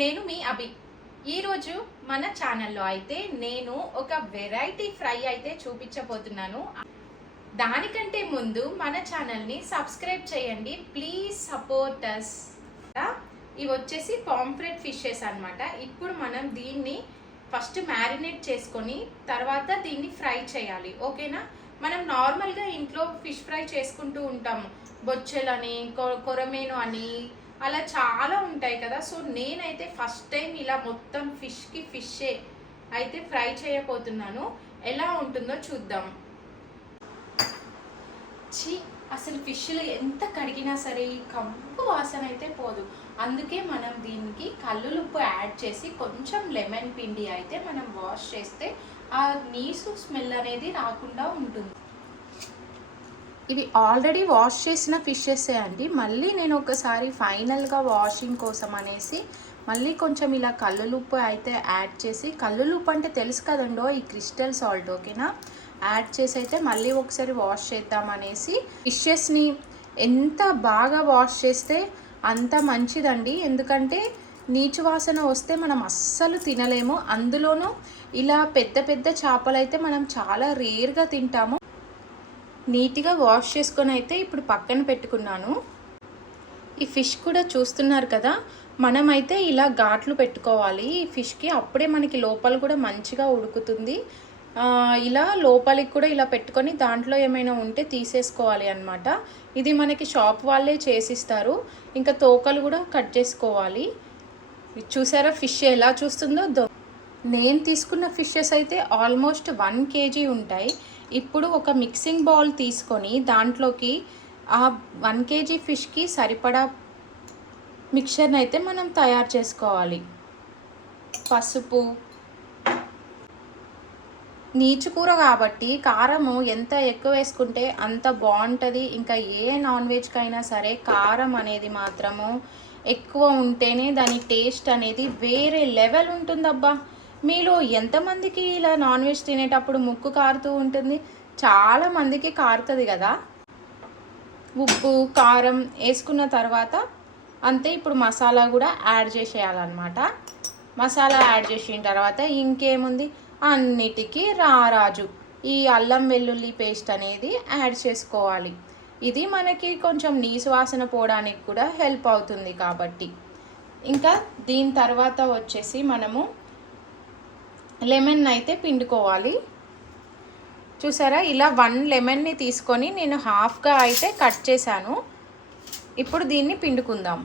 నేను మీ అభి. ఈరోజు మన ఛానల్లో అయితే నేను ఒక వెరైటీ ఫ్రై అయితే చూపించబోతున్నాను. దానికంటే ముందు మన ఛానల్ని సబ్స్క్రైబ్ చేయండి, ప్లీజ్ సపోర్ట్ అస్. ఇవి వచ్చేసి పాంఫ్రెట్ ఫిషెస్ అన్నమాట. ఇప్పుడు మనం దీన్ని ఫస్ట్ మ్యారినేట్ చేసుకొని తర్వాత దీన్ని ఫ్రై చేయాలి, ఓకేనా? మనం నార్మల్గా ఇంట్లో ఫిష్ ఫ్రై చేసుకుంటూ ఉంటాము, బొచ్చెలని, కొరమేను అని, అలా చాలా ఉంటాయి కదా. సో నేనైతే ఫస్ట్ టైం ఇలా మొత్తం ఫిషే అయితే ఫ్రై చేయబోతున్నాను. ఎలా ఉంటుందో చూద్దాం. అసలు ఫిష్లు ఎంత కడిగినా సరే ఈ కంపు వాసన అయితే పోదు. అందుకే మనం దీనికి కల్లులుప్పు యాడ్ చేసి కొంచెం లెమన్ పిండి అయితే మనం వాష్ చేస్తే ఆ నీసు స్మెల్ అనేది రాకుండా ఉంటుంది. ఇవి ఆల్రెడీ వాష్ చేసిన ఫిషెస్ అండి. మళ్ళీ నేను ఒకసారి ఫైనల్గా వాషింగ్ కోసం అనేసి మళ్ళీ కొంచెం ఇలా కల్లులుప్పు అయితే యాడ్ చేసి, కల్లులుప్పు అంటే తెలుసు కదండో, ఈ క్రిస్టల్ సాల్ట్, ఓకేనా, యాడ్ చేసి అయితే మళ్ళీ ఒకసారి వాష్ చేద్దామనేసి. ఫిషెస్ని ఎంత బాగా వాష్ చేస్తే అంత మంచిదండి, ఎందుకంటే నీచు వాసన వస్తే మనం అస్సలు తినలేము. అందులోనూ ఇలా పెద్ద పెద్ద చేపలు అయితే మనం చాలా రేర్గా తింటాము. నీట్గా వాష్ చేసుకొని అయితే ఇప్పుడు పక్కన పెట్టుకున్నాను. ఈ ఫిష్ కూడా చూస్తున్నారు కదా, మనమైతే ఇలా ఘాట్లు పెట్టుకోవాలి ఈ ఫిష్కి, అప్పుడే మనకి లోపల కూడా మంచిగా ఉడుకుతుంది. ఇలా లోపలికి కూడా ఇలా పెట్టుకొని దాంట్లో ఏమైనా ఉంటే తీసేసుకోవాలి అన్నమాట. ఇది మనకి షాప్ వాళ్ళే చేసిస్తారు. ఇంకా తోకలు కూడా కట్ చేసుకోవాలి. చూసారా ఫిష్ ఎలా చూస్తుందో. నేను తీసుకున్న ఫిషెస్ అయితే ఆల్మోస్ట్ 1 kg ఉంటాయి. ఇప్పుడు ఒక మిక్సింగ్ బౌల్ తీసుకొని దాంట్లోకి ఆ 1 kg ఫిష్కి సరిపడా మిక్చర్ని అయితే మనం తయారు చేసుకోవాలి. పసుపు, నీచుకూర కాబట్టి కారము ఎంత ఎక్కువ వేసుకుంటే అంత బాగుంటుంది. ఇంకా ఏ నాన్ వెజ్కైనా సరే కారం అనేది మాత్రము ఎక్కువ ఉంటేనే దాని టేస్ట్ అనేది వేరే లెవెల్ ఉంటుందబ్బా. మీలో ఎంతమందికి ఇలా నాన్ వెజ్ తినేటప్పుడు ముక్కు కారుతూ ఉంటుంది? చాలామందికి కారుతుంది కదా. ఉప్పు కారం వేసుకున్న తర్వాత అంతే, ఇప్పుడు మసాలా కూడా యాడ్ చేసేయాలన్నమాట. మసాలా యాడ్ చేసిన తర్వాత ఇంకేముంది, అన్నిటికీ రారాజు ఈ అల్లం వెల్లుల్లి పేస్ట్ అనేది యాడ్ చేసుకోవాలి. ఇది మనకి కొంచెం నీసు వాసన పోవడానికి కూడా హెల్ప్ అవుతుంది కాబట్టి. ఇంకా దీని తర్వాత వచ్చేసి మనము లెమన్ అయితే పిండుకోవాలి. చూసారా, ఇలా 1 లెమన్ని తీసుకొని నేను హాఫ్గా అయితే కట్ చేశాను. ఇప్పుడు దీన్ని పిండుకుందాం.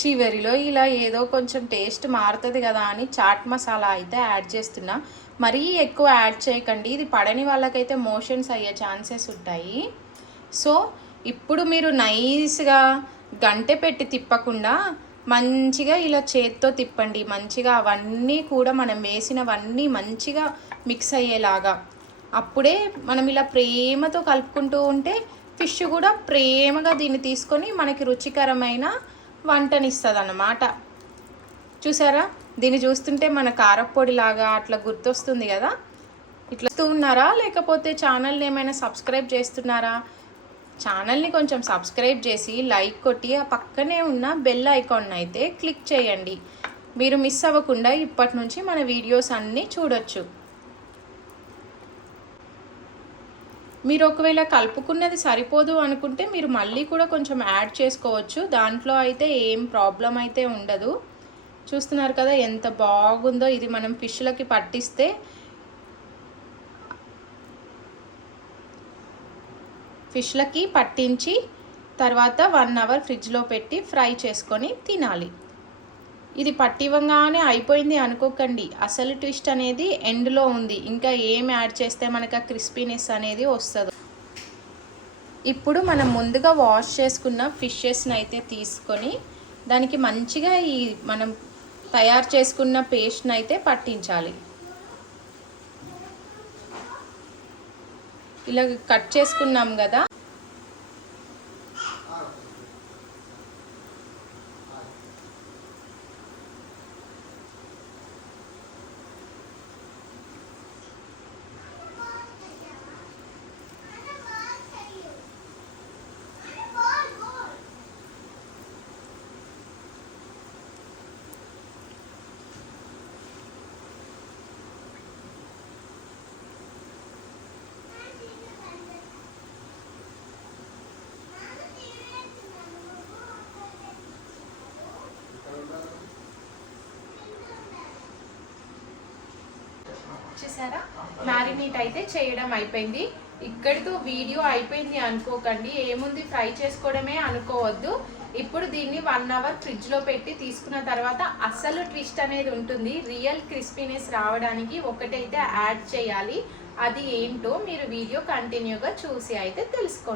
చివరిలో ఇలా ఏదో కొంచెం టేస్ట్ మారుతుంది కదా అని చాట్ మసాలా అయితే యాడ్ చేస్తున్నా. మరీ ఎక్కువ యాడ్ చేయకండి, ఇది పడని వాళ్ళకైతే మోషన్స్ అయ్యే ఛాన్సెస్ ఉంటాయి. సో ఇప్పుడు మీరు నైస్గా గంటె పెట్టి తిప్పకుండా మంచిగా ఇలా చేత్తో తిప్పండి. మంచిగా అవన్నీ కూడా మనం వేసినవన్నీ మంచిగా మిక్స్ అయ్యేలాగా. అప్పుడే మనం ఇలా ప్రేమతో కలుపుకుంటూ ఉంటే ఫిష్ కూడా ప్రేమగా దీన్ని తీసుకొని మనకి రుచికరమైన వంటనిస్తుంది అన్నమాట. చూసారా, దీన్ని చూస్తుంటే మన కారపొడిలాగా అట్లా గుర్తొస్తుంది కదా. ఇట్లా ఉన్నారా, లేకపోతే ఛానల్ని ఏమైనా సబ్స్క్రైబ్ చేస్తున్నారా? ఛానల్ని కొంచెం సబ్స్క్రైబ్ చేసి లైక్ కొట్టి ఆ పక్కనే ఉన్న బెల్ ఐకాన్ అయితే క్లిక్ చేయండి. మీరు మిస్ అవ్వకుండా ఇప్పటి నుంచి మన వీడియోస్ అన్నీ చూడొచ్చు. మీరు ఒకవేళ కలుపుకున్నది సరిపోదు అనుకుంటే మీరు మళ్ళీ కూడా కొంచెం యాడ్ చేసుకోవచ్చు. దాంట్లో అయితే ఏం ప్రాబ్లం అయితే ఉండదు. చూస్తున్నారు కదా ఎంత బాగుందో. ఇది మనం ఫిష్లకి పట్టిస్తే ఫిష్లకి పట్టించి తర్వాత 1 hour ఫ్రిడ్జ్లో పెట్టి ఫ్రై చేసుకొని తినాలి. ఇది పట్టివ్వగానే అయిపోయింది అనుకోకండి, అసలు ట్విస్ట్ అనేది ఎండ్లో ఉంది. ఇంకా ఏం యాడ్ చేస్తే మనకు ఆ క్రిస్పీనెస్ అనేది వస్తుంది. ఇప్పుడు మనం ముందుగా వాష్ చేసుకున్న ఫిషెస్ని అయితే తీసుకొని దానికి మంచిగా ఈ మనం తయారు చేసుకున్న పేస్ట్ని అయితే పట్టించాలి. ఇలా కట్ చేసుకున్నాం కదా, చూసారా, మ్యారినేట్ అయితే చేయడం అయిపోయింది. ఇక్కడితో వీడియో అయిపోయింది అనుకోకండి, ఏముంది ఫ్రై చేసుకోవడమే అనుకోవద్దు. ఇప్పుడు దీన్ని 1 అవర్ ఫ్రిడ్జ్లో పెట్టి తీసుకున్న తర్వాత అసలు ట్విస్ట్ అనేది ఉంటుంది. రియల్ క్రిస్పీనెస్ రావడానికి ఒకటైతే యాడ్ చేయాలి, అది ఏంటో మీరు వీడియో కంటిన్యూగా చూసి అయితే తెలుసుకోండి.